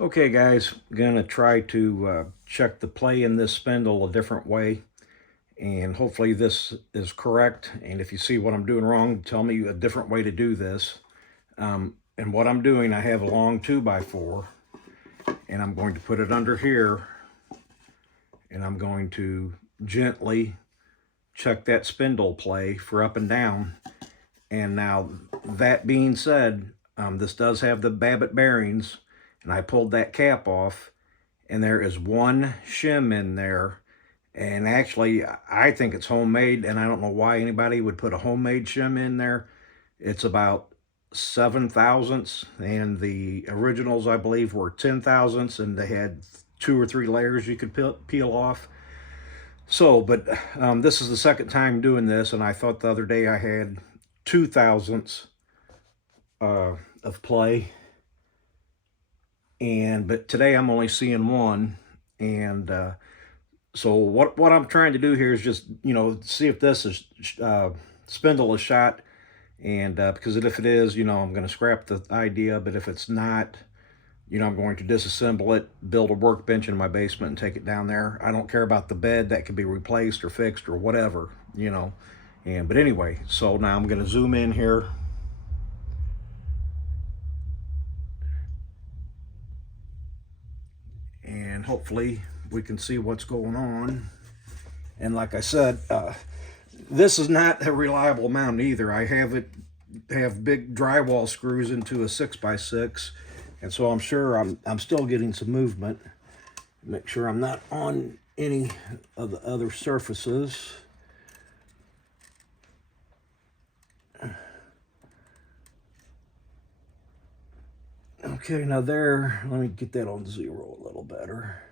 Okay guys, gonna try to check the play in this spindle a different way, and hopefully this is correct. And if you see what I'm doing wrong, tell me a different way to do this. And what I'm doing, I have a long 2x4, and I'm going to put it under here, and I'm going to gently check that spindle play for up and down. And now, that being said, this does have the Babbitt bearings, and I pulled that cap off, and there is one shim in there. And actually, I think it's homemade, and I don't know why anybody would put a homemade shim in there. It's about 7 thousandths, and the originals, I believe, were 10 thousandths, and they had 2 or 3 layers you could peel off. So, but this is the second time doing this, and I thought the other day I had 2 thousandths of play, but today I'm only seeing 1. And so what I'm trying to do here is just, see if this is spindle is shot. And because if it is, I'm going to scrap the idea. But if it's not, I'm going to disassemble it, build a workbench in my basement, and take it down there. I don't care about the bed. That could be replaced or fixed or whatever, but anyway, so now I'm going to zoom in here. And hopefully we can see what's going on. And like I said, this is not a reliable mount either. I have big drywall screws into a 6x6, and so I'm sure I'm still getting some movement. Make sure I'm not on any of the other surfaces. Okay, now there, let me get that on 0 a little better.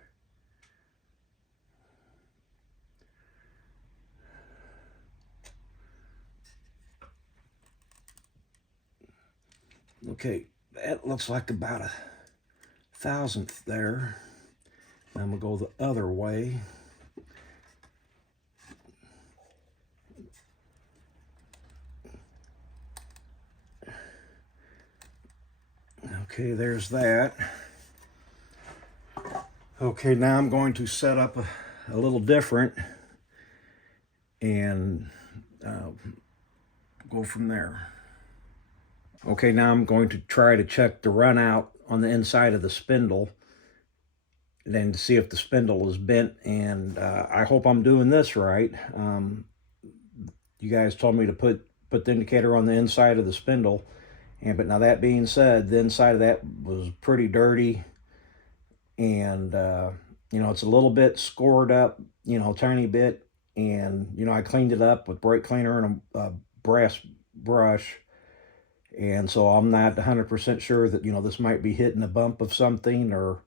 Okay, that looks like about a 1,000th there. I'm gonna go the other way. Okay, there's that. Okay, now I'm going to set up a little different and go from there. Okay, now I'm going to try to check the run out on the inside of the spindle, and then to see if the spindle is bent. And I hope I'm doing this right. You guys told me to put the indicator on the inside of the spindle, but now that being said, the inside of that was pretty dirty, and it's a little bit scored up, tiny bit. And I cleaned it up with brake cleaner and a brass brush. And so I'm not 100% sure that, this might be hitting a bump of something, or,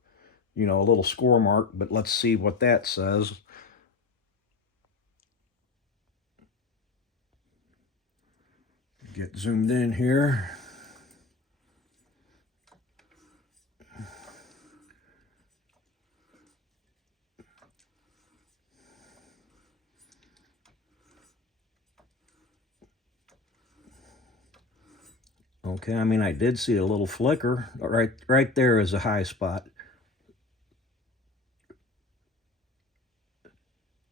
a little score mark, but let's see what that says. Get zoomed in here. Okay, I did see a little flicker. Right there is a high spot.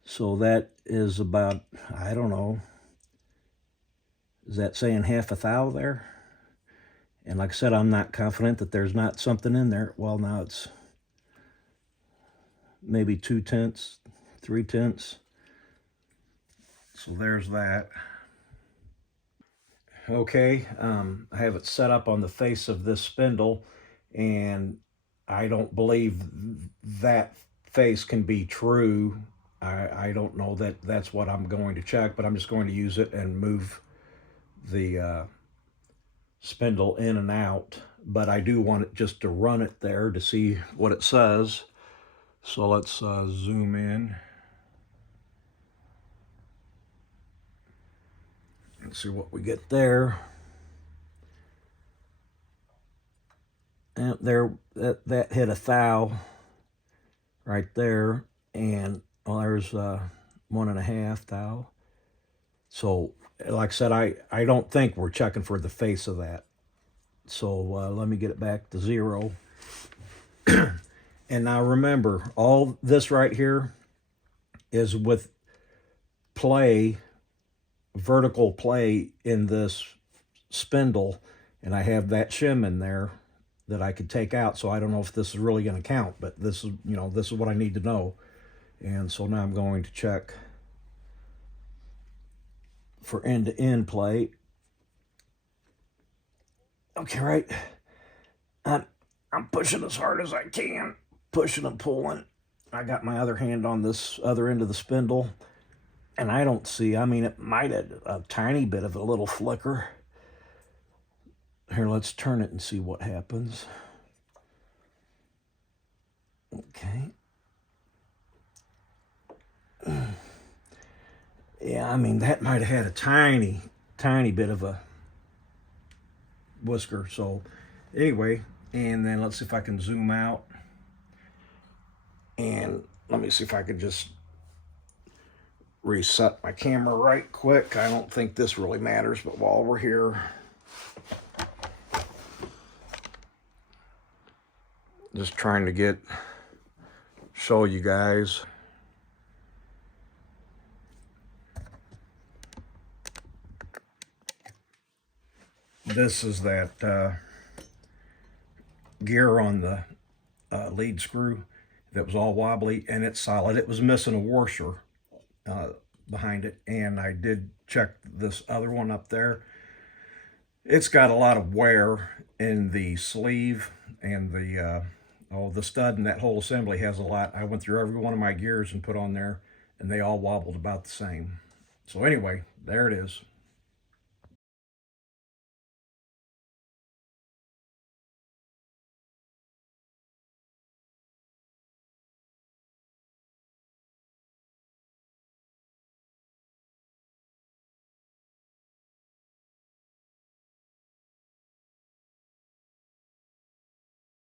So that is about, I don't know, is that saying half a thou there? And like I said, I'm not confident that there's not something in there. Well, now it's maybe 2/10, 3/10. So there's that. Okay, I have it set up on the face of this spindle, and I don't believe that face can be true. I don't know that that's what I'm going to check, but I'm just going to use it and move the spindle in and out. But I do want it just to run it there to see what it says. So let's zoom in. Let's see what we get there. And there, that hit a thou right there, and there's 1.5 thou. So, like I said, I don't think we're checking for the face of that. So let me get it back to 0. And now remember, all this right here is with play, vertical play in this spindle, and I have that shim in there that I could take out. So I don't know if this is really going to count, but this is, you know, this is what I need to know. And so now I'm going to check for end-to-end play. Okay, right. I'm pushing as hard as I can, pushing and pulling. I got my other hand on this other end of the spindle, and I don't see, I mean, it might have a tiny bit of a little flicker. Here, let's turn it and see what happens. Okay. Yeah, I mean, that might have had a tiny, tiny bit of a whisker. So anyway, and then let's see if I can zoom out. And let me see if I can just reset my camera right quick. I don't think this really matters, but while we're here, just trying to show you guys. This is that gear on the lead screw that was all wobbly, and it's solid. It was missing a washer behind it, and I did check this other one up there. It's got a lot of wear in the sleeve, and the stud and that whole assembly has a lot. I went through every one of my gears and put on there, and they all wobbled about the same. So anyway, there it is.